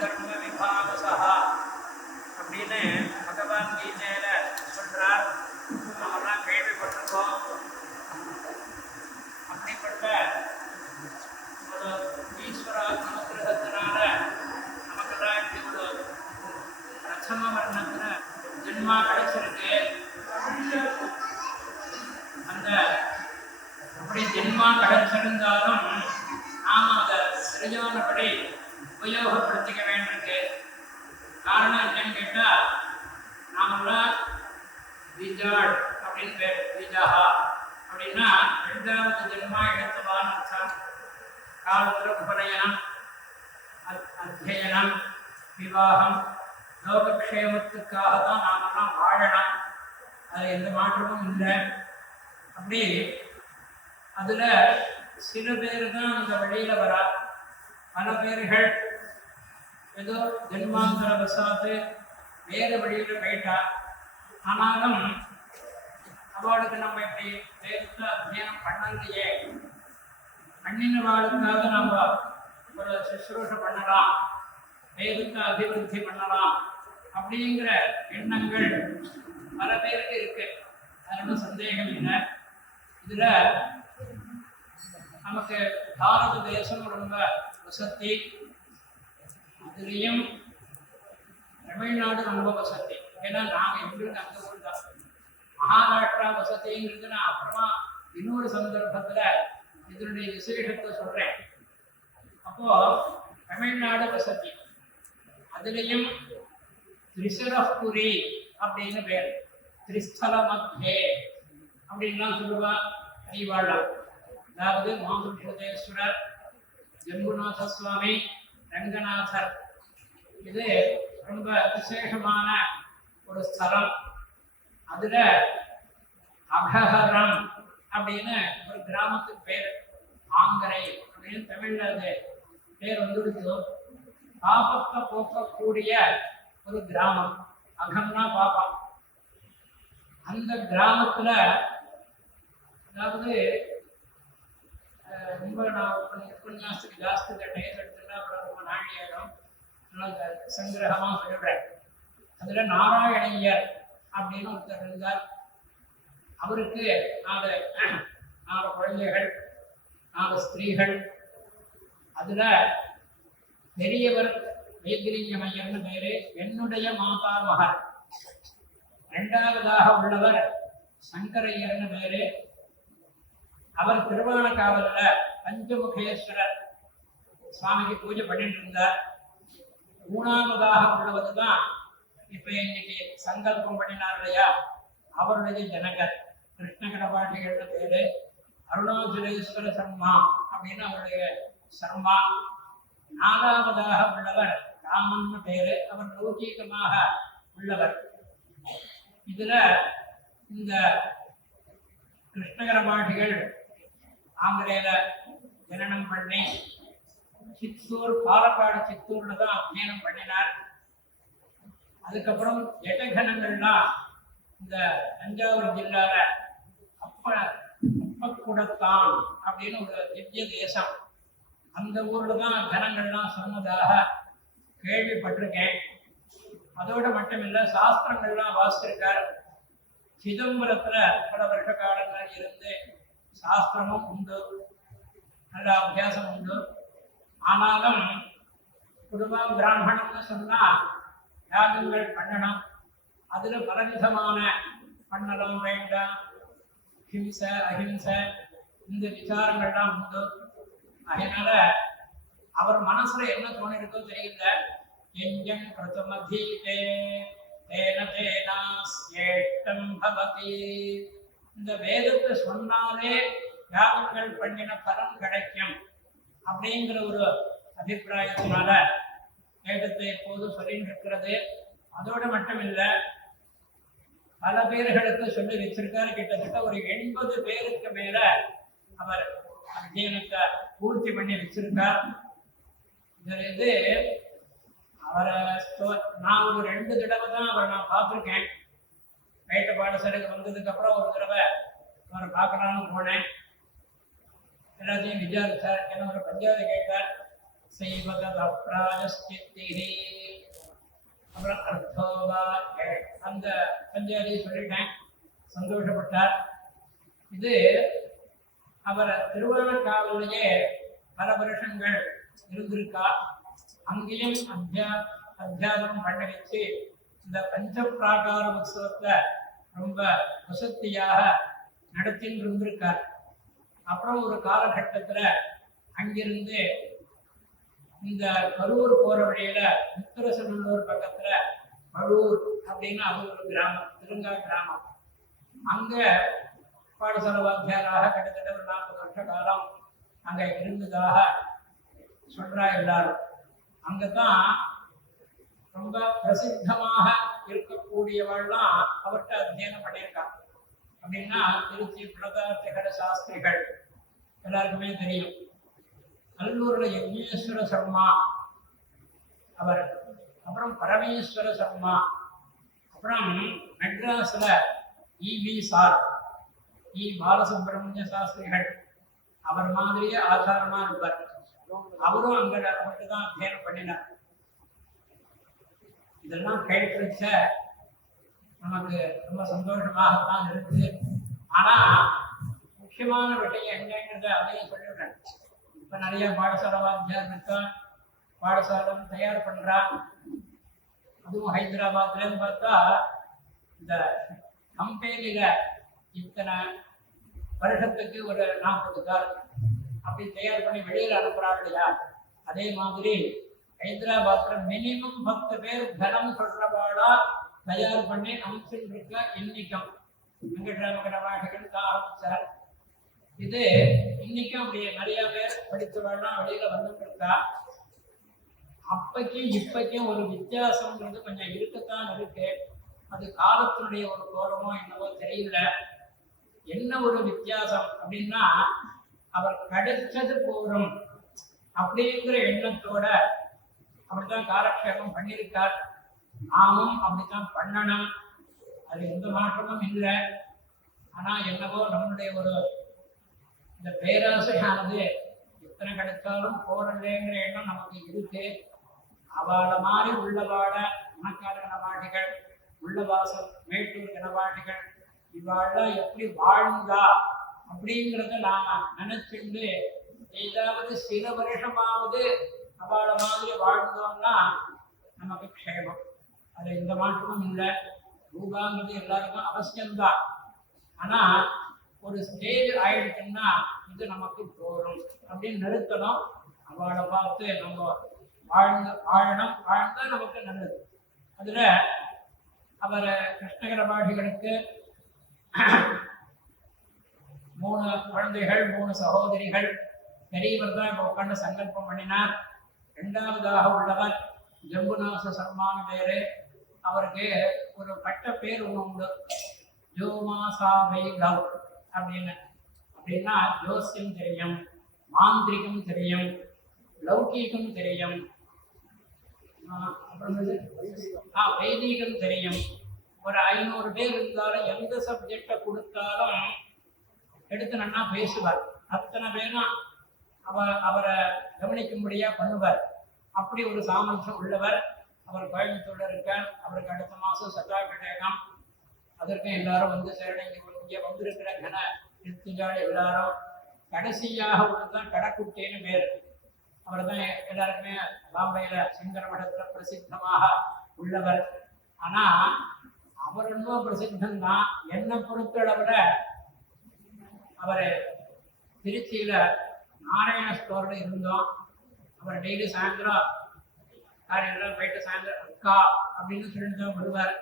கர்ம விபாவசா அப்படின்னு பகவான் கீதையில சொல்றார். நாமெல்லாம் கேள்விப்பட்டிருக்கோம். அப்படிப்பட்ட ஒரு ஈஸ்வர அனுகிரகத்தினால நமக்கெல்லாம் இப்படி ஒரு பிரதம வர்ணத்துல ஜென்மா கிடைச்சிருக்கு. அந்த அப்படி ஜென்மா கிடைச்சிருந்தாலும் நாம அதை சரியானபடி உபயோகப்படுத்திக்க வேண்டியிருக்கு. காரணம் என்னன்னு கேட்டா, நாமெல்லாம் பீஜாள் அப்படின்னு பேர். பீஜாஹா அப்படின்னா ரெண்டாவது ஜென்மா எடுத்தவான்னு அர்த்தம். காலத்துல உபநயனம், அத்தியனம், விவாகம், லோகக்ஷேமத்துக்காக தான் நாமெல்லாம் வாழணும். அது எந்த மாற்றமும் இல்லை. அப்படி அதுல சில பேர் தான் அந்த வழியில வரா. பல பேர்கள் ஏதோ ஜென்மாந்தர வசாத்து வேறு வழியில போயிட்டா. ஆனாலும் அவளுக்கு நம்ம இப்படி வேதத்தை அத்தியனம் பண்ணலையே, பண்ணின வாழ்க்காக நம்ம ஒரு சுஷ்ரூஷ பண்ணலாம், வேதத்தை அபிவிருத்தி பண்ணலாம் அப்படிங்கிற எண்ணங்கள் பல பேருக்கு இருக்கு. அது சந்தேகம் இல்லை. இதுல நமக்கு பாரத தேசம் ரொம்ப வசதி, அதுலேயும் தமிழ்நாடு ரொம்ப வசதி. ஏன்னா நாங்கள் எங்களுக்கு அந்த ஊர் தான். மகாராஷ்டிரா வசதிங்கிறது நான் அப்புறமா இன்னொரு சந்தர்ப்பத்தில் இதனுடைய விசேஷத்தை சொல்றேன். அப்போ தமிழ்நாடு வசதி, அதுலேயும் திரிசரப்புரி அப்படின்னு பேர். திரிஸ்தல மத்தியே அப்படின்லாம் சொல்லுவா அறிவாளம். அதாவது மாசுதேஸ்வரர், ஜம்புநாத சுவாமி, ரங்கநாதர், இது ரொம்ப விசேஷமான ஒரு ஸ்தலம். அதுல அகஹரம் அப்படின்னு ஒரு கிராமத்துக்கு பேர். ஆங்கரை அப்படின்னு தமிழ்ல அது பேர் வந்துடுச்சு. பாபத்தை போக்கக்கூடிய ஒரு கிராமம். அகம்னா பாபம். அந்த கிராமத்துல அதாவது ரொம்ப நான் உபன்யாசத்துக்கு ஜாஸ்தி டைம் எடுத்துட்டா அப்புறம் ரொம்ப நாழி ஆயிடும். சங்கிரகமா சொல்லிடுறேன். அதுல நாராயணியர் அப்படின்னு ஒருத்தர் இருந்தார். அவருக்கு 4 குழந்தைகள், 4 ஸ்திரீகள். அதுல பெரியவர் வைத்திலிங்கமையர்னு பேரு, என்னுடைய மாதா மகர். இரண்டாவதாக உள்ளவர் சங்கரையர்னு பேரு. அவர் திருவானக்காவல்ல பஞ்சமுகேஸ்வரர் சுவாமிக்கு பூஜை பண்ணிட்டு இருந்தார். 3ஆவதாக உள்ளவர் தான் இப்ப இன்னைக்கு சங்கல்பம் பண்ணினார் இல்லையா, அவருடைய ஜனகர் கிருஷ்ணகடபாட்டிகள்னு பேரு. அருணாச்சலேஸ்வர சர்மா அப்படின்னு அவருடைய சர்மா. 4ஆவதாக உள்ளவர் ராமன் பேரு. அவர் லௌகீகமாக உள்ளவர். இதுல இந்த கிருஷ்ணகரபாட்டிகள் ஆங்கிலேயில ஜனனம் பண்ணி சித்தூர், பாலக்காடு சித்தூர்ல தான் அத்தியனம் பண்ணினார். அதுக்கப்புறம் எட்டகனங்கள்லாம் இந்த தஞ்சாவூர் ஜில்லால அப்பக்கூடத்தான் அப்படின்னு ஒரு திவ்ய தேசம், அந்த ஊர்ல தான் கனங்கள்லாம் சொன்னதாக கேள்விப்பட்டிருக்கேன். அதோட மட்டும் இல்ல, சாஸ்திரங்கள்லாம் வாசிச்சிருக்கார். சிதம்பரத்துல பல வருஷ காலங்கள் இருந்து சாஸ்திரமும் உண்டு, நல்ல அபியாசம் உண்டு. ஆனாலும் குடும்பம் பிராமணம்னு சொன்னா யாகங்கள் பண்ணணும். அதுல பலவிதமான பண்ணலாம் வேண்டாம், ஹிம்சை அஹிம்சை இந்த விசாரங்கள்லாம் உண்டு. அதனால அவர் மனசுல என்ன தோணிருக்கோ தெரியல. எஞ்சம் பிரதமதீதே தேன தேனாஸ்யேஷ்டம் பவதி. இந்த வேதத்தை சொன்னாலே யாகங்கள் பண்ணின பலன் கிடைக்கும் அப்படிங்கிற ஒரு அபிப்பிராயத்தினால வேதத்தை எப்போதும் சொல்லிட்டு இருக்கிறது. அதோடு மட்டும் இல்லை, பல பேர்களுக்கு சொல்லி வச்சிருக்காரு. கிட்டத்தட்ட ஒரு 80 பேருக்கு மேல அவர் அத்தியனத்தை பூர்த்தி பண்ணி வச்சிருக்கார். இதுல இருந்து அவரை நான் ஒரு 2 தடவை தான் அவரை நான் பார்த்துருக்கேன். மேட்டு பாடசாலைக்கு வந்ததுக்கு அப்புறம் ஒரு தடவை அவரை பார்க்கலான்னு போனேன். எல்லாத்தையும் விசாரிச்சார். என்ன ஒரு பஞ்சாயத்து கேட்டார், செய்வதப்ராஜஸ்தித்திஹி. அப்புறம் அர்த்தோவா, அந்த பஞ்சாதி சொல்லிட்டேன். சந்தோஷப்பட்டார். இது அவர் திருவாரூர்காவிலேயே பல வருஷங்கள் இருந்திருக்கா. அங்கேயும் அத்தியாபனம் பண்ண வச்சு இந்த பஞ்ச பிராகார உற்சவத்தை ரொம்ப வசதியாக நடத்தின்னு இருந்திருக்கார். அப்புறம் ஒரு காலகட்டத்துல அங்கிருந்து இந்த கரூர் போற வழியில முத்திரசநல்லூர் பக்கத்துல பழூர் அப்படின்னு அது ஒரு கிராமம், திருங்கா கிராமம். அங்க பாடசாலை வாத்தியாராக கிட்டத்தட்ட ஒரு 40 வருஷ காலம் அங்க இருந்ததாக சொல்றா எல்லாரும். அங்கதான் ரொம்ப பிரசித்தமாக இருக்கக்கூடியவள்லாம் அவர்கிட்ட அத்தியனம் பண்ணியிருக்காங்க. அப்படின்னா திருச்சி பிரதார்த்திகர சாஸ்திரிகள் எல்லாருக்குமே தெரியும். நல்லூர்ல யஜ்ஞேஸ்வர சர்மா அவர், அப்புறம் பரமேஸ்வர சர்மா, அப்புறம் மெட்ராஸ்ல இ.வி. சார், இ. பாலசுப்ரமணிய சாஸ்திரிகள் அவர் மாதிரியே ஆச்சாரமா இருப்பார். அவரும் அங்க மட்டும்தான் அத்தியனம் பண்ணினார். இதெல்லாம் கேட்டுச்ச நமக்கு ரொம்ப சந்தோஷமாகத்தான் இருக்கு. ஆனா முக்கியமான விஷயம் என்னங்கிறத அதையும் சொல்லிவிடுறேன். இப்ப நிறைய பாடசாலை வாத்தியார் இருக்கா, பாடசாலை தயார் பண்றான். அதுவும் ஹைதராபாத்லன்னு பார்த்தா இந்த கம்பெனியில இத்தனை வருஷத்துக்கு ஒரு 40 கார் அப்படி தயார் பண்ணி வெளியில அனுப்புறாங்க இல்லையா, அதே மாதிரி ஹைதராபாத்ல மினிமம் 10 பேர் கனம் சொல்றவாளா தயார் பண்ணி அனுப்பிச்சுட்டு இருக்க இன்னைக்கும் வெங்கட்ராமகரவாடிகள் தான் ஆரம்பிச்சார். இது இன்னைக்கும் அப்படி நிறைய பேர் படித்தவெல்லாம் வெளியில வந்துட்டு இருக்கா. அப்பைக்கும் இப்பைக்கும் ஒரு வித்தியாசம்ன்றது கொஞ்சம் இருக்கத்தான் இருக்கு. அது காலத்தினுடைய ஒரு கோலமோ என்னவோ தெரியல. என்ன ஒரு வித்தியாசம் அப்படின்னா, அவர் கிடைச்சது போதும் அப்படிங்கிற எண்ணத்தோட அப்படித்தான் காலக்ஷேபம் பண்ணியிருக்கார். நாமும் அப்படித்தான் பண்ணணும். அது எந்த மாற்றமும் இல்லை. ஆனா என்னவோ நம்மளுடைய ஒரு இந்த பேராசையானது எத்தனை கிடைச்சாலும் போறதில்லைங்கிற எண்ணம் நமக்கு இருக்கு. அவளை மாதிரி உள்ளவாழ மணக்கால கணவாடிகள், உள்ளவாசல் மேட்டூர் கணவாடிகள் இவாழெல்லாம் எப்படி வாழ்ந்தா அப்படிங்கிறத நாம நினைச்சுண்டு ஏதாவது சில வருஷமாவது அவளை மாதிரி வாழ்ந்தோம்னா நமக்கு க்ஷேமம். அது எந்த மாற்றமும் இல்லை. ரூபாங்கிறது எல்லாருக்கும் அவசியம்தான். ஆனா ஒரு ஸ்டேஜ் ஆயிடுச்சுன்னா இது நமக்கு போரும் அப்படின்னு நிறுத்தணும். அவளை பார்த்து நம்ம வாழணும். வாழ்ந்தா நமக்கு நல்லது. அதுல அவர் கிருஷ்ணகரபாடிகளுக்கு 3 குழந்தைகள், 3 சகோதரிகள். பெரியவர் தான் இப்போ உட்காந்து சங்கல்பம் பண்ணினார். 2ஆவதாக உள்ளவர் ஜம்புநாச சர்மான்னு பேரு. அவருக்கு ஒரு பட்ட பேர் ஒன்று உண்டு, ஜோமாசாவை லவ் அப்படின்னு. அப்படின்னா ஜோசியம் தெரியும், மாந்திரிகம் தெரியும், லௌகீகம் தெரியும், வைதீகம் தெரியும். ஒரு 500 பேர் இருந்தாலும் எந்த சப்ஜெக்டை கொடுத்தாலும் எடுத்து நன்னா பேசுவார். அத்தனை பேரும் அவரை கவனிக்கும்படியா பண்ணுவார். அப்படி ஒரு சாமர்த்தியம் உள்ளவர். அவர் கோயம்புத்தூர்ல இருக்கார். அவருக்கு அடுத்த மாசம் சட்டாபிஷேகம். அதற்கு எல்லாரும் வந்து சேரடைங்க. இங்கே வந்திருக்கிற கன நிறுத்திகள் எல்லாரும். கடைசியாக உள்ளதுதான் கடக்குட்டேன்னு பேர். அவர் தான் எல்லாருக்குமே பாம்பையில சங்கர மடத்துல பிரசித்தமாக உள்ளவர். ஆனா அவர் இன்னும் பிரசித்தம் தான். என்னை பொறுத்தளவுல அவர் திருச்சியில நாராயண ஸ்டோர்ல இருந்தோம். அவர் டெய்லி சாயந்தரம் காரியெல்லாம் போயிட்டு சாயந்தரம் அக்கா அப்படின்னு சொல்லிட்டு தான் வருவார்.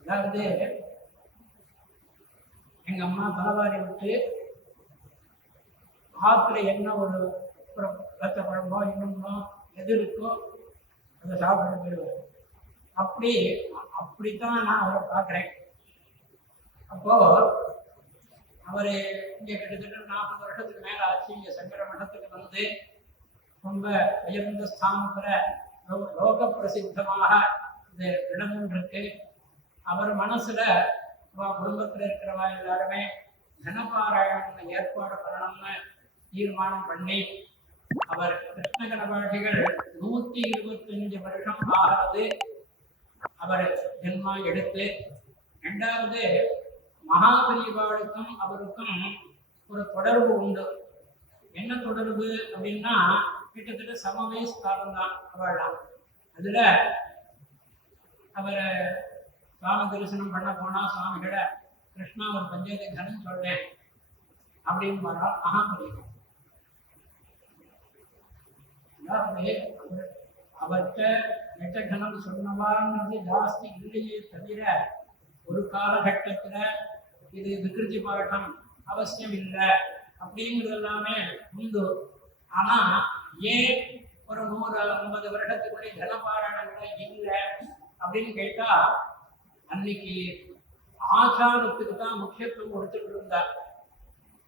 அதாவது எங்க அம்மா பலவாரி விட்டு ஆத்துல என்ன ஒரு பச்சை பழமோ இன்னுமோ எது இருக்கோ அதை சாப்பிட போயிடுவார். அப்படித்தான் நான் அவரை பார்க்குறேன். அப்போ அவரு இங்க கிட்டத்தட்ட 40 வருஷத்துக்கு மேல ஆச்சு. இங்க சங்கர மடத்துக்கு வந்து ரொம்ப உயர்ந்த ஸ்தானத்துல லோக பிரசித்தமாக இந்த இடமும் இருக்கு. அவர் மனசுல குடும்பத்துல இருக்கிறவா எல்லாருமே தனபாராயணம் ஏற்பாடு பண்ணணும்னு தீர்மானம் பண்ணி அவர் கிருஷ்ண கணபாட்டிகள் 125 வருஷம் ஆகிறது அவர் ஜென்மா எடுத்து. இரண்டாவது, மகாபரிவாளுக்கும் அவருக்கும் ஒரு தொடர்பு உண்டு. என்ன தொடர்பு அப்படின்னா, கிட்டத்தட்ட சமவயசு காலம் தான் அவள்லாம். அதுல அவரை சுவாமி தரிசனம் பண்ண போனா சுவாமிகளை கிருஷ்ணா ஒரு பஞ்சாயத்து கணம் சொல்றேன் அப்படின்னு பாரா மகாபரிவா. அவர்கிட்ட நெட்டகணம் சொன்னவாங்கிறது ஜாஸ்தி இல்லையே தவிர, ஒரு காலகட்டத்துல இது விகிருதி பாடம் அவசியம் இல்லை அப்படிங்கிறது எல்லாமே உண்டு. ஆனா ஏன் ஒரு 150 வருடத்துக்குள்ளே ஜனபாராயணங்கள இல்லை அப்படின்னு கேட்டா, அன்னைக்கு ஆச்சாரத்துக்கு தான் முக்கியத்துவம் கொடுத்துட்டு இருந்தார்.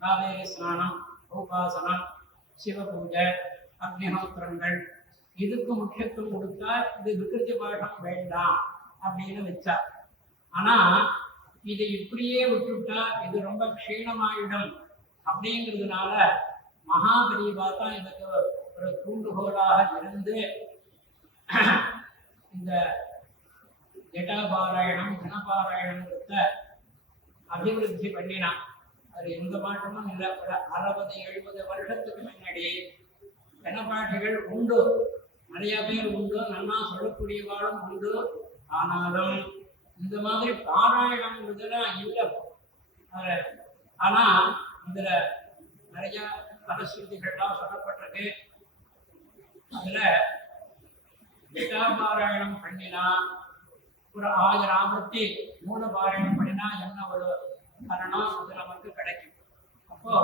காவேரி ஸ்நானம், உபாசனம், சிவ பூஜை, அக்னிஹோத்திரங்கள், இதுக்கு முக்கியத்துவம் கொடுத்தா இது விகிருதி பாடம் வேண்டாம் அப்படின்னு வச்சார். ஆனா இதை இப்படியே விட்டுட்டா இது ரொம்ப க்ஷீணமாயிடும் அப்படிங்கிறதுனால மகாபரிவா தான் இதுக்கு ஒரு தூண்டுகோலாக இருந்து இந்த ஜட்டாபாராயணம் ஜனபாராயணத்தை அபிவிருத்தி பண்ணினான். அது எந்த மாற்றமும் இல்லை. 60-70 வருஷத்துக்கு முன்னாடி ஜனபாட்டிகள் உண்டு, நிறைய பேர் உண்டு, நல்லா சொல்லக்கூடியவாளும் உண்டு. ஆனாலும் இந்த மாதிரி பாராயணம் இதெல்லாம் இல்லை. ஆனா இதுல நிறைய பலஸ்ருதிகள்லாம் சொல்லப்பட்டிருக்கு. அதுல ஜட்டாபாராயணம் பண்ணினா ஒரு 1000 ஆவர்த்தி மூல பாராயணம் பண்ணினா என்ன ஒரு பலனும் அது நமக்கு கிடைக்கும். அப்போ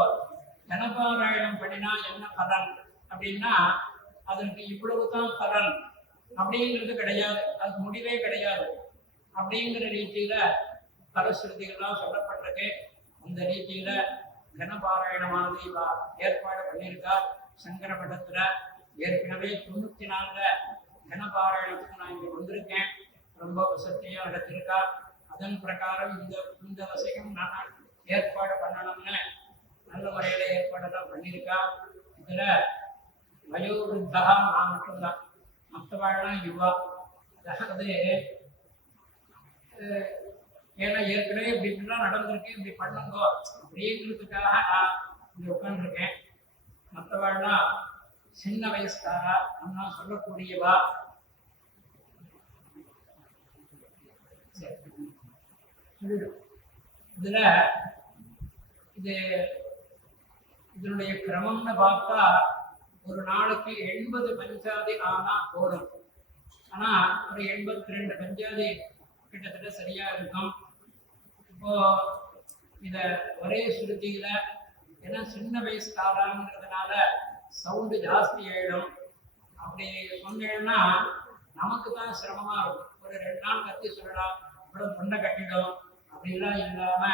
ஜனபாராயணம் பண்ணினா என்ன பலன் அப்படின்னா, அதற்கு இவ்வளவுதான் பலன் அப்படிங்கிறது கிடையாது, அது முடிவே கிடையாது அப்படிங்கிற ரீதியில பலஸ்ருதிகள்லாம் சொல்லப்பட்டிருக்கு. அந்த ரீதியில ஜனபாராயணமானது ஏற்பாடு பண்ணியிருக்கா சங்கர மடத்துல. ஏற்கனவே 94 ஜனபாராயணத்துக்கு நான் இங்க வந்திருக்கேன். ரொம்ப வசதியா நடத்திருக்கா. அதன் பிரகாரம் இந்த வசதியும் நான் ஏற்பாடு பண்ணணும்னு நல்ல முறையில ஏற்பாடெல்லாம் பண்ணியிருக்கா. இதுல வயோவிருத்தா நான் மட்டும்தான், மற்றவாழ்லாம் யுவா. அதாவது ஏன்னா ஏற்கனவே இப்படி இப்படிலாம் நடந்திருக்கு, இப்படி பண்ணுங்க அப்படிங்கிறதுக்காக நான் இங்க உட்காந்துருக்கேன். மற்றவாழ்லாம் சின்ன வயசுக்காரா நம்ம சொல்லக்கூடியவா. இதுல இதனுடைய கிரமம்னு பார்த்தா ஒரு நாளைக்கு 80 பஞ்சாதி ஆனா போதும். ஆனா ஒரு 82 பஞ்சாதி கிட்டத்தட்ட சரியா இருக்கும். இப்போ இத ஒரே சுருதியில, ஏன்னா சின்ன வயசு காலாங்கிறதுனால சவுண்டு ஜாஸ்தி ஆயிடும். அப்படி சொன்னேன்னா நமக்கு தான் சிரமமா இருக்கும். ஒரு 2 நாள் கத்தி சொல்லலாம், அப்புறம் தொண்டை கட்டிடும். அப்படிலாம் இல்லாம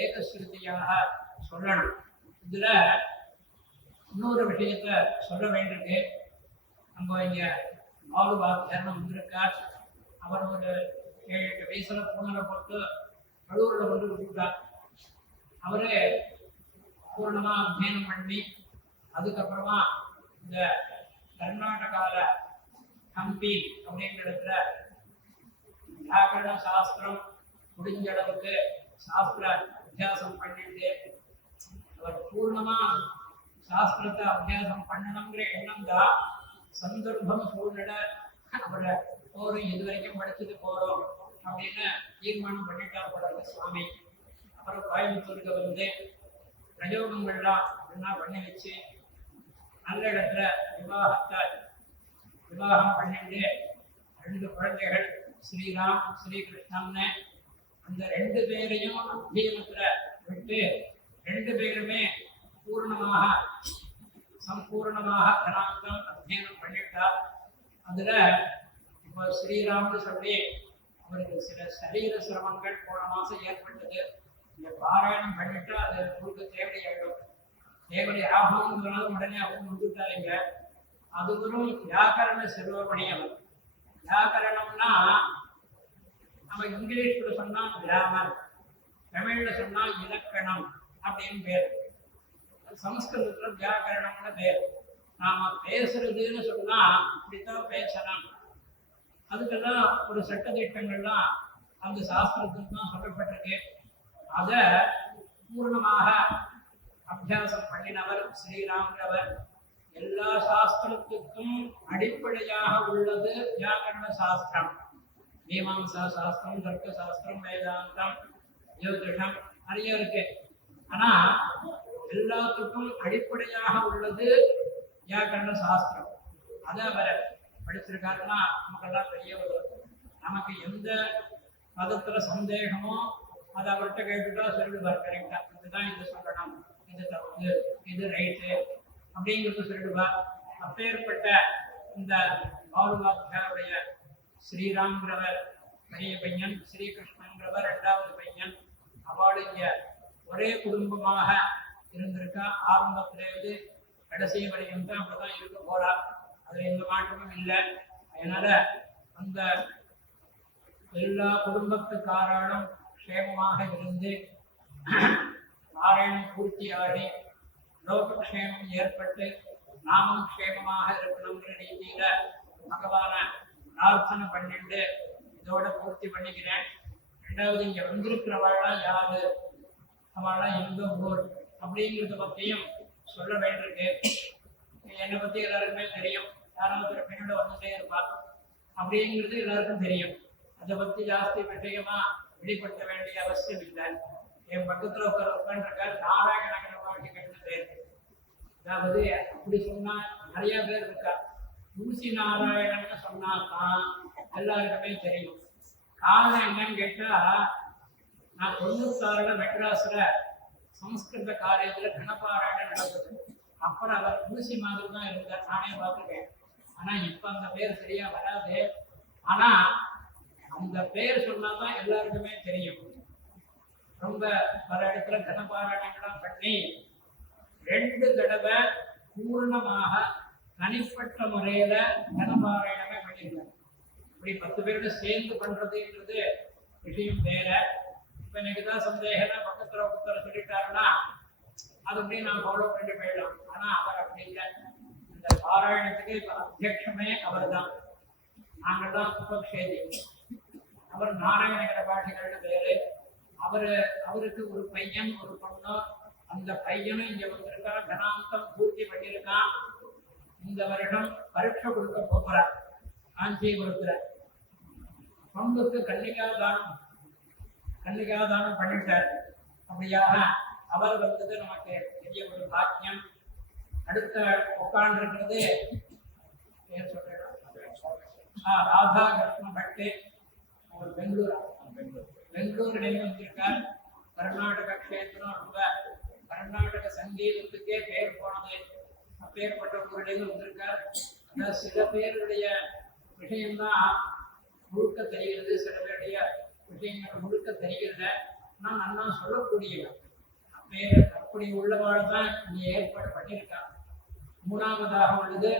ஏகஸ்ருதியாக சொல்லணும். இதுல இன்னொரு விஷயத்த சொல்ல வேண்டியிருக்கு. நம்ம இங்க பாலுபாத்தியாரம் வந்திருக்கார். அவர் ஒரு 7-8 வயசுல பூனலை போட்டு கழுவுல வந்து விட்டுட்டார். அவரே பூர்ணமா அத்தியனம் பண்ணி அதுக்கப்புறமா இந்த கர்நாடகால ஹம்பி அப்படிங்கிற இடத்துல வியாக்கரண சாஸ்திரம் முடிஞ்ச அளவுக்கு சாஸ்திர அபியாசம் பண்ணிட்டு அவர் பூர்ணமா சாஸ்திரத்தை அபியாசம் பண்ணணுங்கிற எண்ணம் தான். சந்தர்ப்பம் சூழ்நிலை அவரை போறோம், இது வரைக்கும் படிச்சுட்டு போறோம் அப்படின்னு தீர்மானம் பண்ணிட்டார் போல சுவாமி. அப்புறம் கோயம்புத்தூருக்கு வந்து பிரயோகங்கள்லாம் அப்படின்னா பண்ணி வச்சு நல்ல இடத்துல விவாகம் பண்ணிட்டு 2 குழந்தைகள் ஸ்ரீராம் ஸ்ரீகிருஷ்ணன்னு அந்த 2 பேரையும் அத்தியனத்துல விட்டு 2 பேருமே சம்பூர்ணமாக கணாந்தம் அத்தியனம் பண்ணிட்டார். அதுல இப்போ ஸ்ரீராம்னு சொல்லி அவருக்கு சில சரீர சிரமங்கள் போன மாசம் ஏற்பட்டது. இந்த பாராயணம் பண்ணிட்டு அது உங்களுக்கு தேவையாயிடும். தேவடி ஆகணுங்கிறனால உடனே அவங்க வந்துட்டாருங்க. அதுவரும் வியாக்கரண செல்வமணி. அவர் வியாக்கரணம்னா நம்ம இங்கிலீஷ்ல சொன்னா கிராமர், தமிழ்ல சொன்னா இலக்கணம் அப்படின்னு பேர். சமஸ்கிருதத்துல வியாக்கரணம்னு பேர். நாம பேசுறதுன்னு சொன்னா இப்படித்தான் பேசணும். அதுக்கெல்லாம் ஒரு சட்ட திட்டங்கள்லாம் அந்த சாஸ்திரத்துக்கு தான் சொல்லப்பட்டிருக்கு. அத பூர்ணமாக அபியாசம் பண்ணினவர் ஸ்ரீராம்ன்றவர். எல்லா சாஸ்திரத்துக்கும் அடிப்படையாக உள்ளது வியாக்கரண சாஸ்திரம். மீமாம்சா சாஸ்திரம், தர்க்க சாஸ்திரம், வேதாந்தம், ஜோதிஷம் நிறைய இருக்கு. ஆனா எல்லாத்துக்கும் அடிப்படையாக உள்ளது வியாக்கரண சாஸ்திரம். அதை அவர் படிச்சிருக்காருன்னா நமக்கெல்லாம் பெரிய ஒரு, நமக்கு எந்த மதத்துல சந்தேகமோ அதை அவர்கிட்ட கேட்டுட்டா சொல்லிடுவார். கரெக்டா இதுதான் இது சொல்லணும், இது தப்பு, இது ரைட்டு அப்படிங்கிறது சொல்லிடுவார். அப்பேற்பட்ட இந்த பாலுவாத்தியாருடைய ஸ்ரீராம்ங்கிறவர் பெரிய பையன், ஸ்ரீகிருஷ்ணங்கிறவர் இரண்டாவது பையன். அவளுடைய ஒரே குடும்பமாக இருந்திருக்கா. ஆரம்பத்திலேருந்து கடைசி வரைக்கும் தான் அப்படிதான் இருக்க போறா. அதுல எந்த மாற்றமும் இல்லை. அதனால அந்த எல்லா குடும்பத்துக்காரர்களும் க்ஷேமமாக இருந்து நாராயணம் பூர்த்தியாகி லோகக்ஷேமம் ஏற்பட்டு நாமும் க்ஷேமமாக இருக்கணுங்கிற ரீதியில பகவான பிரார்த்தனை பண்ணிட்டு இதோட பூர்த்தி பண்ணிக்கிறேன். ரெண்டாவது, இங்க வந்திருக்கிறவாள்லாம் யாரு, அவள்லாம் எந்த ஊர் அப்படிங்கிறத பத்தியும் சொல்ல வேண்டியிருக்கு. என்னை பத்தி எல்லாருக்குமே தெரியும். யாராவது பின்னோட வந்துட்டே இருப்பாள் அப்படிங்கிறது எல்லாருக்கும் தெரியும். அதை பத்தி ஜாஸ்தி விஷயமா வெளிப்படுத்த வேண்டிய அவசியம் இல்லை. என் பக்கத்துல உட்காந்துருக்காரு நாராயணகிற வாழ்க்கை பேர். அதாவது அப்படி சொன்னா நிறைய பேர் இருக்கா. தூசி நாராயணன்னு சொன்னாதான் எல்லாருக்குமே தெரியும். காரணம் என்னன்னு கேட்டா, நான் 96 மெட்ராஸ்ல சம்ஸ்கிருத காலேஜ்ல கணப்பாராயணம் நடந்தது. அப்புறம் அவர் தூசி மாதிரி தான் இருந்தார், நானே பார்த்துருக்கேன். ஆனா இப்ப அந்த பேர் சரியா வராது. ஆனா அந்த பேர் சொன்னாதான் எல்லாருக்குமே தெரியும். ரொம்ப பல இடத்துல கணப்பாராயணம் பண்ணி 2 தடவை பூர்ணமாக தனிப்பட்ட முறையில கணப்பாராயணமே பண்ணியிருக்காங்க. இப்படி 10 பேரோட சேர்ந்து பண்றதுன்றது விஷயம் வேற. இப்ப எனக்குதான் சந்தேகம், பக்கத்துல ஒருத்தர் சொல்லிட்டாருன்னா அது அப்படி நான் ஃபாலோ பண்ணி போயிடலாம். ஆனா அவர் அப்படி இல்லை. இந்த பாராயணத்துக்கு இப்ப அத்தியட்சமே அவர் தான். நாங்கள் தான் உபக்ஷேதி. அவர் நாராயணகிர பாஷைகள்னு பேரு. அவருக்கு ஒரு பையன் ஒரு பொண்ணு. அந்த பையனும் இங்க வந்திருக்கான், கணாந்தம் பூர்த்தி பண்ணியிருக்கான். இந்த வருடம் பரீட்சை கொடுக்க போகிறார் காஞ்சிபுரத்துல. பொண்ணுக்கு கன்னிகாதானம் பண்ணிட்டார். அப்படியாக அவர் வந்தது நமக்கு பெரிய ஒரு பாக்கியம். அடுத்த உட்கார்ந்து இருக்கிறது ராதா கிருஷ்ண பட்டு, அவர் பெங்களூரிலேருந்து வந்திருக்கார். கர்நாடக கஷேத்திரம் ரொம்ப கர்நாடக சங்கீதத்துக்கே பெயர் போனது. அப்பேற்பட்ட ஊரிலேருந்து வந்திருக்கார். சில பேருடைய விஷயம்தான் முழுக்க தெரிகிறது, சில பேருடைய விஷயங்கள் முழுக்க தெரிகிறது. ஆனால் நல்லா சொல்லக்கூடியவர் அப்படி உள்ளவாள் தான் இங்கே ஏற்பாடு பண்ணியிருக்காங்க. மூணாவதாக உள்ளது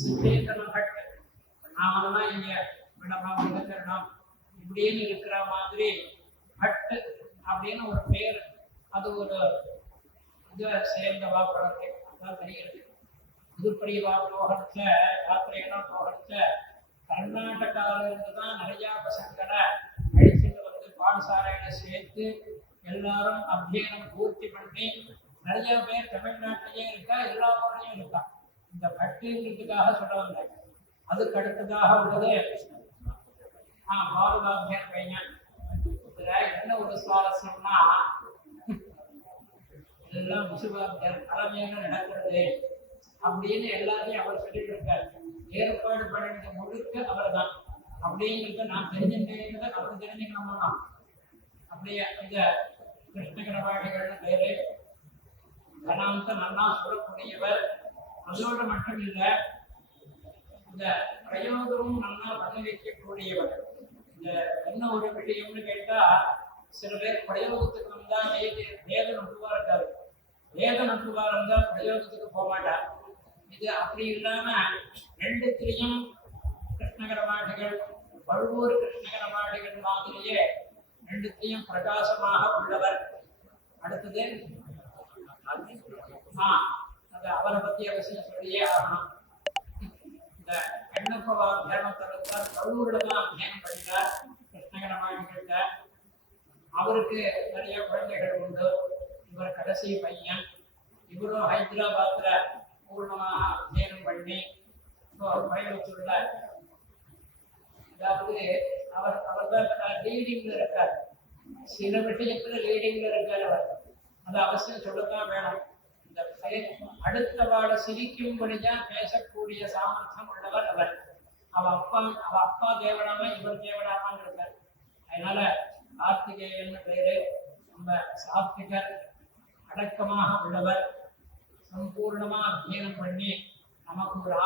சித்தேந்தன பட். நாமெல்லாம் இங்க விடலாம் விடக்கரணம் இப்படின்னு இருக்கிற மாதிரி பட்டு அப்படின்னு ஒரு பேர். அது ஒரு இதை சேர்ந்தவா பழத்தை அதான் தெரிகிறது. புதுப்படிவா போகச்ச யாத்திரையெல்லாம் போகச்ச கர்நாடகாவில இருந்து தான் நிறைய பசங்களை அழிச்சுட்டு வந்து பாடசாலையில சேர்த்து எல்லாரும் அத்தியனம் பூர்த்தி பண்ணி நிறைய பேர் தமிழ்நாட்டிலேயே இருக்கா, எல்லா ஊர்லயும் இருக்கா. இந்த பட்டுங்கிறதுக்காக சொல்ல வந்தாங்க. அதுக்கு அடுத்ததாக உள்ளது பாலுவாத்தியார் பையன். இதுல என்ன ஒரு சுவாரஸ்யம்னா, இதெல்லாம் முசுவாத்தியார் தலைமையாக நடக்கிறது அப்படின்னு எல்லாத்தையும் அவர் சொல்லிட்டு இருக்காரு. ஏற்பாடு பண்ணினது முழுக்க அவர் தான் அப்படிங்கிறத நான் தெரிஞ்சுட்டேங்கிறத அவர் தெரிஞ்சுக்கணுமா. அப்படியே இந்த கிருஷ்ணகிர பாஷைகள்னு பேரு. கணாந்த நல்லா சொல்லக்கூடியவர். அதோட மட்டும் இல்லை, இந்த பிரயோகமும் நல்லா பண்ணி வைக்கக்கூடியவர். இந்த என்ன ஒரு விஷயம்னு கேட்டா, சில பேர் பிரயோகத்துக்கு வந்தா வேத நட்டுவா இருக்காரு, வேத நட்டுவா இருந்தா பிரயோகத்துக்கு போக மாட்டார். இது அப்படி இல்லாம ரெண்டுத்திலையும் கிருஷ்ணகிர பாஷைகள், பழுவூர் கிருஷ்ணகிர பாஷைகள் மாதிரியே ரெண்டுத்திலையும் பிரகாசமாக உள்ளவர். அடுத்தது அந்த அவரை பத்தி அவசியம் சொல்லியே ஆகணும். இந்த கண்ணப்பவா அத்தியானத்தார் கல்லூரில தான் அத்தியானம் படித்தார் கிருஷ்ணகரமாகிட்ட. அவருக்கு நிறைய குழந்தைகள் உண்டு. இவர் கடைசி பையன். இவரும் ஹைதராபாத்ல பூர்ணமாக அத்தியானம் பண்ணி கோயம்புத்தூர்ல, அதாவது அவர் தான் லீடிங்ல இருக்கார். சில விஷயத்துல லீடிங்ல இருக்கார் அவர். அது அவசியம் சொல்லத்தான் வேணும். இந்த அடுத்தவாட சிரிக்கும்படிதான் பேசக்கூடிய சாமர்த்தியம் உள்ளவர் அவர். அவ அப்பா தேவடாம இவர் தேவடாமான்னு இருக்கார். அதனால கார்த்திகேயன் பேரு. நம்ம சாத்விகர், அடக்கமாக உள்ளவர், சம்பூர்ணமா அத்தியனம் பண்ணி நமக்கு ஒரு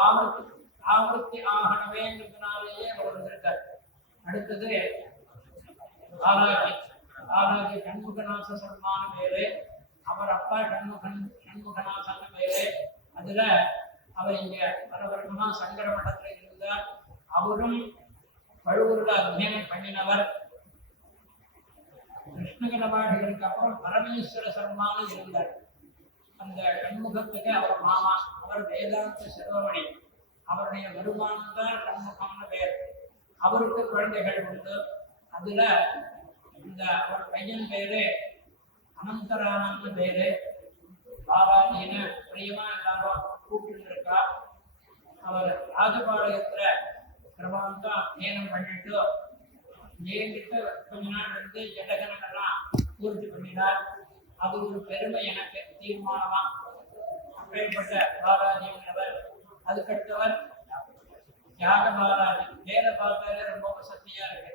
ஆவர்த்தி ஆகணுமேங்கிறதுனாலேயே அவர் வந்திருக்கார். அடுத்தது பாலாஜி சண்முகநாச சர்மான பேரு. அவர் அப்பா சண்முகநாசன் பேரு. அதுல அவர் இங்க பல வருஷமா சங்கர மடத்துல இருந்தார். அவரும் பழுவூர்ல அத்தியனம் பண்ணினவர். கிருஷ்ணகரபாடிகளுக்கு அப்புறம் பரமேஸ்வர சர்மான்னு இருந்தார். அந்த சண்முகத்துக்கு அவர் மாமா. அவர் வேதாந்த சிரோமணி. அவருடைய வருமானம் தான் சண்முகம்னு பேர். அவருக்கு குழந்தைகள் உண்டு. அதுல இந்த அவர் பையன் பேரு அனந்தரானந்த பேரு. பாபாஜின்னு பிரியமா எல்லாரும் கூப்பிட்டு இருக்கா. அவர் ராஜபாளையத்துல பிரபாந்தம் அத்தியனம் பண்ணிட்டு ஏங்கிட்டு கொஞ்ச நாள் வந்து ஜடகனெல்லாம் பூர்த்தி பண்ணினார். அது ஒரு பெருமை எனக்கு தீர்மானமா. அப்பேற்பட்ட பாலாஜி என்பவர். அதுக்கடுத்தவர் தியாக பாலாஜி. பேரை பார்த்தாலே ரொம்ப வசதியா இருக்கு.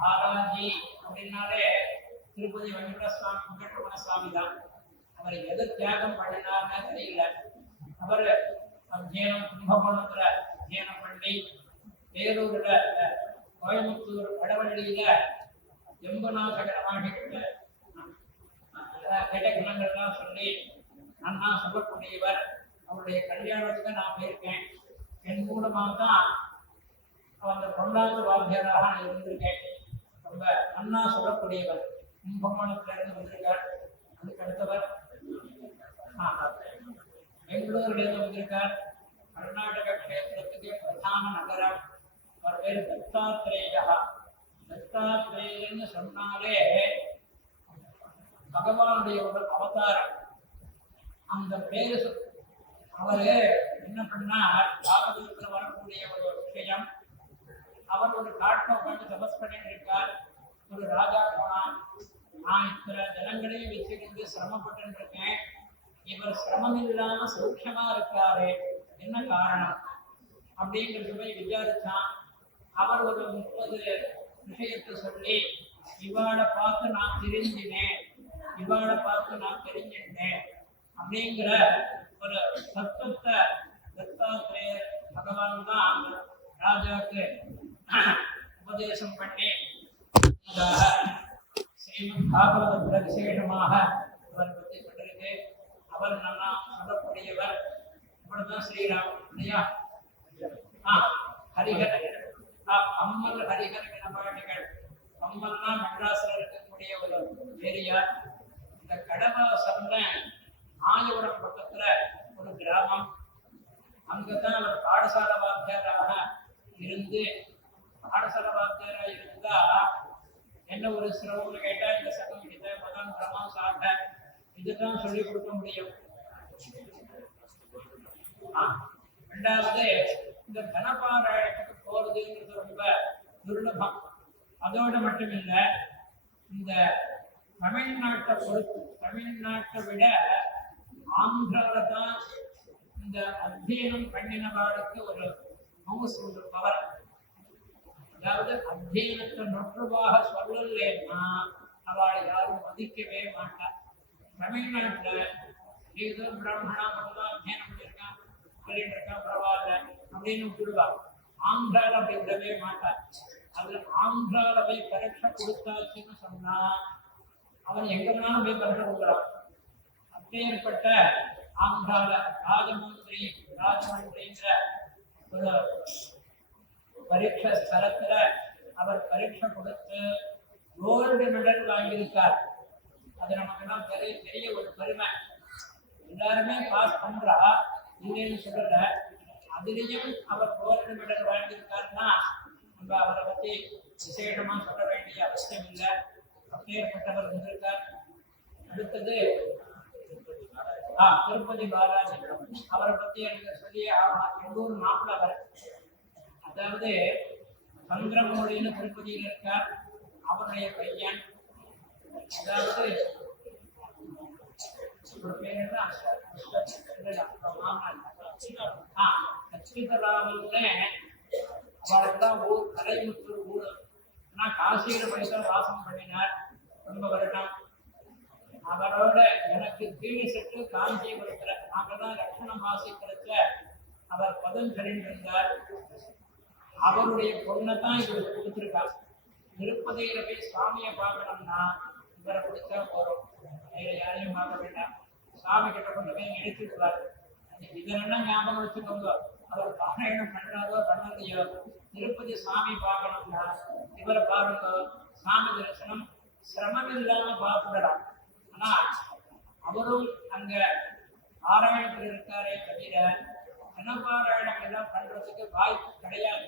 பாலாஜி அப்படின்னாலே திருப்பதி வெங்கடசுவாமி வெங்கடரமண சுவாமி தான். அவர் எது தியாகம் பண்ணினார்னே தெரியல. அவர் அத்தியனம் கும்பகோணத்துல அத்தியனம் பண்ணி வேலூர்ல கோயம்புத்தூர் வடவள்ளியில எம்பநாசகரமாகிட்டு கெட்டகுணங்கள்லாம் சொல்லி அண்ணா சொல்லக்கூடியவர். அவருடைய கல்யாணத்துக்கு நான் போயிருக்கேன். என் மூலமாக தான் அந்த பொன்னாத்து வாத்தியராக நான் இருந்திருக்கேன். ரொம்ப அண்ணா சொல்லக்கூடியவர். கும்பகோணத்துல இருந்து வந்திருக்கார். அதுக்கு அடுத்தவர் பெங்களூர்ல இருந்து வந்திருக்கார். கர்நாடக கஷேத்திரத்துக்கு பிரதான நகரம். அவர் பேரு தத்தாத்ரேயா. தத்தாத்ரேயன்னு சொன்னாலே பகவானுடைய ஒரு அவதாரம். அந்த பேரு அவரு என்ன பண்ணார், பாகவதத்துல வரக்கூடிய ஒரு விஷயம். அவர் ஒரு காட்டில் உட்காந்து தபஸ் பண்ணிட்டு இருக்கார். ஒரு ராஜா போனான். நான் இத்தனை ஜனங்களையும் வச்சுக்கிட்டு சிரமப்பட்டு இருக்கேன். இவர் சிரமம் இல்லாம சௌக்கியமா இருக்காரு, என்ன காரணம் அப்படிங்கிறது போய் விசாரிச்சான். அவர் ஒரு 30 விஷயத்தை சொல்லி இவாளை பார்த்து நான் தெரிஞ்சினேன், இவாளை பார்த்து நான் தெரிஞ்சிட்டேன் அப்படிங்கிற ஒரு தத்துவத்தை தத்தாத்ரேயர் பகவான் தான் ராஜாவுக்கு உபதேசம் பண்ணி ஸ்ரீமத் பாகவதத்துல விசேஷமாக அவர் பற்றி கொண்டிருக்கு. அவர் நல்லா சொல்லக்கூடியவர். இப்படிதான் ஸ்ரீராம் இல்லையா? ஹரிஹர அம்மல் ஹரிஹர கணபாடிகள். அம்மல்னா மெட்ராஸ்ல இருக்கக்கூடிய ஒரு ஏரியா. இந்த கடவாசம்ல ஆயபுரம் பக்கத்துல ஒரு கிராமம். அங்கதான் அவர் பாடசாலை வாத்தியாராக இருந்து, பாடசாலை வாத்தியாராக இருந்தா என்ன ஒரு சிரமம்னு கேட்டா இந்த சகம் கிட்ட மதம் பிரமம் சாட்ட இதுதான் சொல்லிக் கொடுக்க முடியும். ரெண்டாவது இந்த கனபாராயணத்துக்கு போறதுங்கிறது ரொம்ப துர்லபம். அதோடு மட்டுமில்லை, இந்த தமிழ்நாட்டை விட ஆந்திராவில தான் இந்த அத்தியனம் பண்ணினவாளுக்கு ஒரு மவுஸ் ஒரு பவர். அதாவது அத்தியனத்தை நொற்றுவாக சொல்லலைன்னா அவளை யாரும் மதிக்கவே மாட்டார். தமிழ்நாட்டுல ஏதோ பிராமணா மட்டும்தான் அத்தியனம் பண்ணியிருக்கான், சொல்லிட்டு இருக்கான், பரவாயில்ல அப்படின்னு விட்டுடுவாங்க. ஆந்திரால அப்படி விடவே மாட்டார். அதுல ஆந்திரால போய் பரீட்சை கொடுத்தாச்சுன்னு சொன்னா அவன் எங்க வேணாலும் போய் பரீட்சை கொடுக்குறான். அப்பேற்பட்ட ஆந்திரால ராஜமந்திரிங்கிற ஒரு பரீட்சை ஸ்தலத்துல அவர் பரீட்சை கொடுத்து கோல்டு மெடல் வாங்கியிருக்கார். அது நமக்கெல்லாம் பெரிய ஒரு பெருமை. எல்லாருமே பாஸ் பண்றா, இல்லைன்னு சொல்லல. அதிலையும் அவர் கோல்டு மெடல் வாங்கியிருக்காருன்னா நம்ம அவரை பத்தி விசேஷமா சொல்ல வேண்டிய அவசியம் இல்லை. அப்பேற்பட்டவர் வந்திருக்கார். அடுத்தது திருப்பதி பாலாஜி, அவரை பத்தி எனக்கு சொல்லி ஆகலாம். எங்கூர் மாப்பிள்ள அவர், அதாவது சந்திரமௌலின்னு திருப்பதியில் இருக்கார். அவருடைய பையன், அதாவது ஒரு பேர் என்ன அச்சுதராமன்னு அவருக்குதான் ஊர், கலைமுத்தூர் ஊர். ஆனா காசியில போய்தான் வாசம் பண்ணினார் ரொம்ப வருடம். அவரோட எனக்கு கீழே சென்று காஞ்சிபுரத்துல நாங்கள்தான் லட்சணம் வாசிக்கிறதுல அவர் பதம் தெரிந்திருந்தார். அவருடைய பொண்ணை தான் இவர் கொடுத்திருக்கார். திருப்பதியில போய் சுவாமியை பார்க்கணும்னா இவரை கொடுத்தா போறோம், வேற யாரையும் பார்க்க வேண்டாம். சுவாமி கிட்ட கொண்டு போய் எடுத்துக்கிறார். இதெல்லாம் ஞாபகம் வச்சுக்கோங்க. அவர் பாராயணம் பண்றாரோ பண்ணலையோ, திருப்பதி சுவாமி பார்க்கணும்னா இவரை பாருங்க. சுவாமி தரிசனம் சிரமம் இல்லாம பார்த்துடலாம். ஆனா அவரும் அங்க பாராயணத்தில் இருக்காரே தவிர பாராயணம் எல்லாம் பண்றதுக்கு வாய்ப்பு கிடையாது.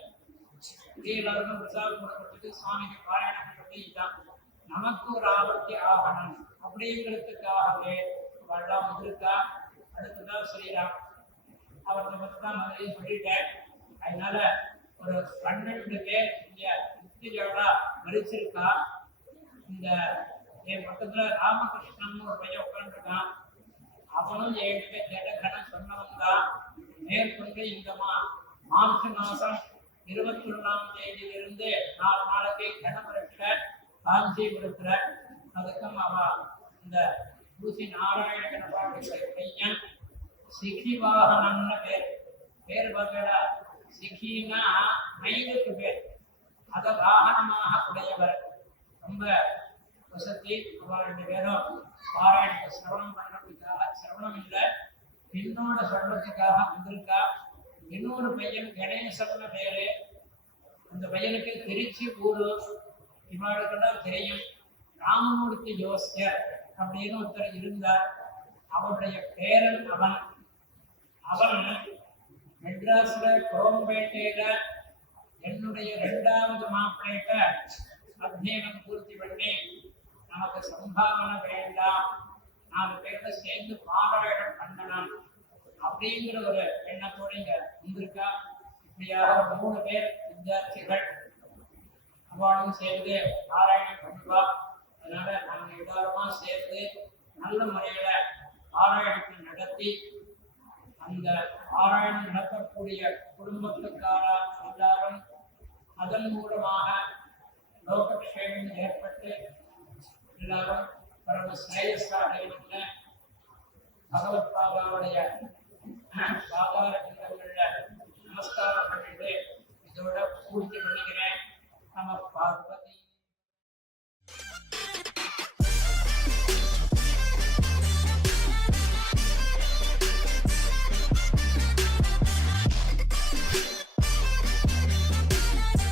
எல்லாருக்கும் பிரசாதம் கொடுக்கறதுக்கு சுவாமிக்கு பாராயணம் பண்றது இதுதான். நமக்கு ஒரு ஆபத்தி ஆகணும் அப்படிங்கிறதுக்காகவே வரலாம் வந்திருக்கா. அடுத்ததான் ஸ்ரீராம், அவரை பத்தி தான் முதலே சொல்லிட்டேன். அதனால ஒரு 12 பேர் இங்க முக்தியோடா மறிச்சிருக்கா. இந்த என் பக்கத்துல ராமகிருஷ்ணன் ஒரு பையன் உட்காந்துருக்கான். அவனும் என்கிட்ட ஜடகணம் சொன்னவன் தான். மேற்கொண்டு இந்த மார்ச் மாசம் 21ஆம் தேதியிலிருந்து 4 நாளைக்கு கணவரட்ச காஞ்சிபுரத்துல அதுக்கும் அவ இந்த ஊசி நாராயண கணபாவுடைய பையன் சிகிவாகனம்னு பேர் பார்த்தா. சிகின்னா மயிலுக்கு பேர், அதை வாகனமாக உடையவர். ரொம்ப வசதி. அவள் 2 பேரும் பாராயணத்தை சிரவணம் பண்றதுக்காக, சிரவணம் இல்லை பின்னோட சொல்றதுக்காக வந்திருக்கா. இன்னொரு பையன் கணேசன்னு பேரு. அந்த பையனுக்கு திருச்சி ஊரு, இவளுக்கெல்லாம் தெரியும். ராமமூர்த்தி ஜோசியர் அப்படின்னு ஒருத்தர் இருந்தார். அவருடைய பேரன் அவன். அவன் மெட்ராஸ்ல குரோம்பேட்டையில என்னுடைய 2வது மாப்பிள்ளைகிட்ட அத்தியனம் பூர்த்தி பண்ணி நமக்கு சம்பாவனை வேண்டாம், 4 பேர்ல சேர்ந்து பாராயணம் பண்ணலாம் அப்படிங்கிற ஒரு எண்ணத்தோட இங்க வந்திருக்கா. இப்படியாக 3 பேர் வித்தியார்த்திகள் அவளும் சேர்ந்து பாராயணம் பண்ணுவா. அதனால நாங்கள் எல்லாருமா சேர்ந்து நல்ல முறையில பாராயணத்தை நடத்தி அந்த பாராயணம் நடத்தக்கூடிய குடும்பத்துக்கார எல்லாரும் அதன் மூலமாக லோகக்ஷேமம் ஏற்பட்டு எல்லாரும் பரம சிரேயஸாக பகவத் பாபாவுடைய பாதார